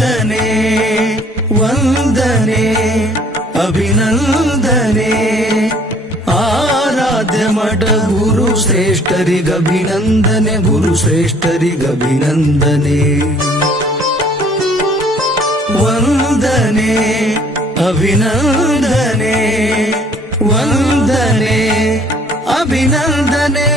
ವಂದನೆ ವಂದನೆ ಅಭಿನಂದನೆ ಆರಾಧ್ಯ ಮಠ ಗುರು ಶ್ರೇಷ್ಠರಿಗಭಿನಂದನೆ ಗುರು ಶ್ರೇಷ್ಠರಿಗಭಿನಂದನೆ ವಂದನೆ ಅಭಿನಂದನೆ ವಂದನೆ ಅಭಿನಂದನೆ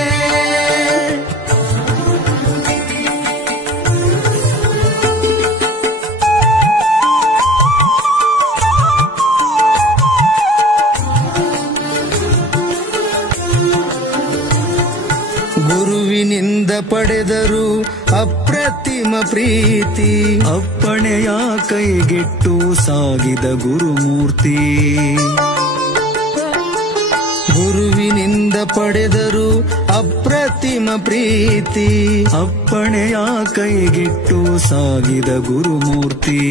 ಗುರುವಿನಿಂದ ಪಡೆದರು ಅಪ್ರತಿಮ ಪ್ರೀತಿ ಅಪ್ಪಣೆಯ ಕೈಗಿಟ್ಟು ಸಾಗಿದ ಗುರುಮೂರ್ತಿ ಗುರುವಿನಿಂದ ಪಡೆದರು ಅಪ್ರತಿಮ ಪ್ರೀತಿ ಅಪ್ಪಣೆಯ ಕೈಗಿಟ್ಟು ಸಾಗಿದ ಗುರುಮೂರ್ತಿ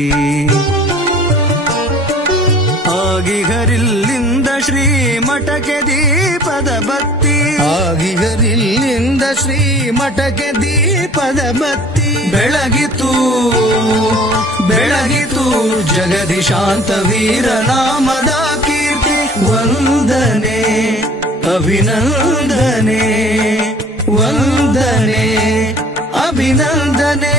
ಆಗಿಹರಿಲ್ಲಿಂದ ಶ್ರೀ ಮಠಕ್ಕೆ ದೀಪದ ಬತ್ತಿ ಆಗಿಹರಿಲ್ಲಿಂದ ಶ್ರೀ ಮಠಕ್ಕೆ ದೀಪದ ಬತ್ತಿ ಬೆಳಗಿತು ಬೆಳಗಿತು ಜಗದಿ ಶಾಂತ ವೀರ ನಾಮದ ಕೀರ್ತಿ ವಂದನೆ ಅಭಿನಂದನೆ ವಂದನೆ ಅಭಿನಂದನೆ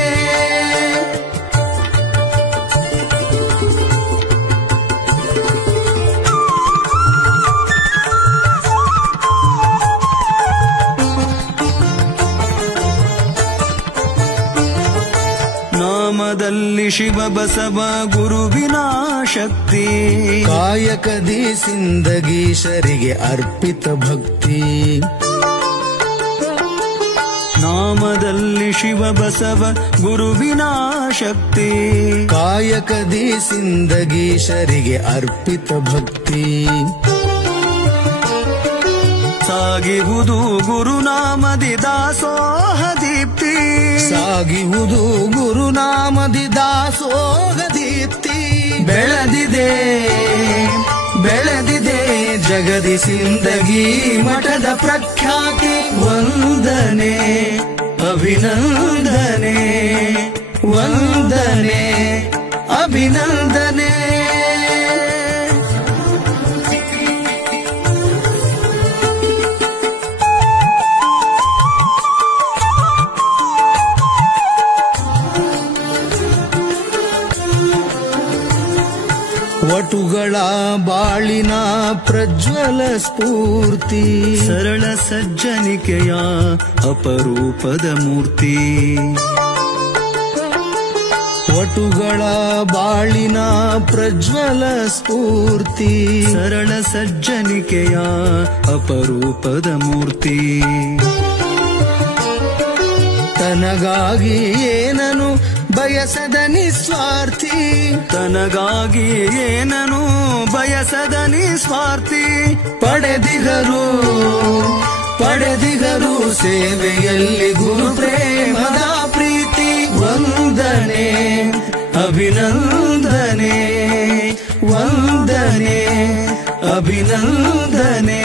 ನಾಮದಲ್ಲಿ ಶಿವ ಬಸವ ಗುರುವಿನ ಶಕ್ತಿ ಕಾಯಕದಿ ಸಿಂದಗೀಶರಿಗೆ ಅರ್ಪಿತ ಭಕ್ತಿ ನಾಮದಲ್ಲಿ ಶಿವ ಬಸವ ಗುರುವಿನ ಶಕ್ತಿ ಕಾಯಕದಿ ಸಿಂದಗೀಶರಿಗೆ ಅರ್ಪಿತ ಭಕ್ತಿ ಸಾಗಿಹುದು ಗುರುನಾಮದಿ ದಾಸೋಹ ದೀಪ್ತಿ ಸಾಗಿಹುದು ಗುರುನಾಮದಿ ದಾಸೋಹ ದೀಪ್ತಿ ಬೆಳೆದಿದೆ ಬೆಳೆದಿದೆ ಜಗದಿ ಸಿಂದಗಿ ಮಠದ ಪ್ರಖ್ಯಾತಿ ವಂದನೆ ಅಭಿನಂದನೆ ವಂದನೆ ಅಭಿನಂದನೆ ವಟುಗಳ ಬಾಳಿನ ಪ್ರಜ್ವಲ ಸ್ಫೂರ್ತಿ ಸರಳ ಸಜ್ಜನಿಕೆಯ ಅಪರೂಪದ ಮೂರ್ತಿ ವಟುಗಳ ಬಾಳಿನ ಪ್ರಜ್ವಲ ಸ್ಫೂರ್ತಿ ಸರಳ ಸಜ್ಜನಿಕೆಯ ಅಪರೂಪದ ಮೂರ್ತಿ ತನಗಾಗಿ ಏನನು ಬಯಸದ ನಿಸ್ವಾರ್ಥಿ ತನಗಾಗಿ ಏನನು ಬಯಸದ ನಿಸ್ವಾರ್ಥಿ ಪಡೆದಿಗರು ಪಡೆದಿಗರು ಸೇವೆಯಲ್ಲಿ ಗುರು ಪ್ರೇಮದ ಪ್ರೀತಿ ವಂದನೆ ಅಭಿನಂದನೆ ವಂದನೆ ಅಭಿನಂದನೆ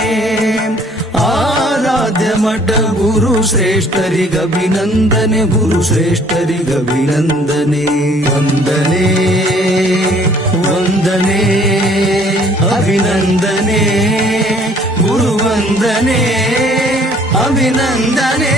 ಆರಾಧ್ಯ ಮಠ ಗುರು ಶ್ರೇಷ್ಠರಿಗಭಿನಂದನೆ ಗುರು ಶ್ರೇಷ್ಠರಿಗಭಿನಂದನೆ ವಂದನೆ ವಂದನೆ ಅಭಿನಂದನೆ ಗುರು ವಂದನೆ ಅಭಿನಂದನೆ